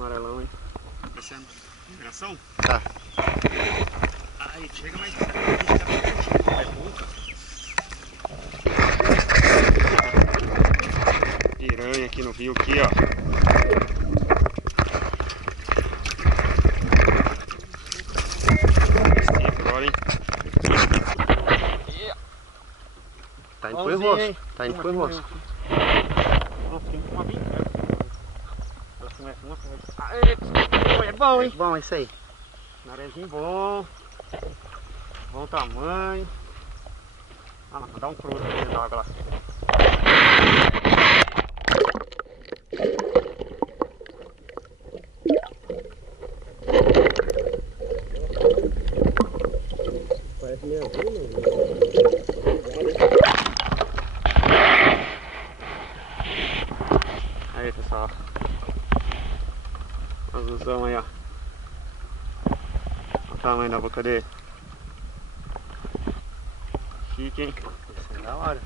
amarelão, hein? Descendo. Migração? Tá. Aí, chega mais perto, a gente tá bem pertinho. Vai pouca. Piranha aqui no rio, aqui, ó. Esse agora, hein? Tá indo pro rosto. Tá indo pro rosto. Nossa, tem uma bem perto. É bom, hein? É bom isso aí. Narezinho bom. Bom tamanho. Ah, dá um cruzo dentro da água lá. Parece meio azul, né? Aí, pessoal. Azulzão aí, ó. Olha o tamanho da boca dele. Chique, hein? Isso é da hora.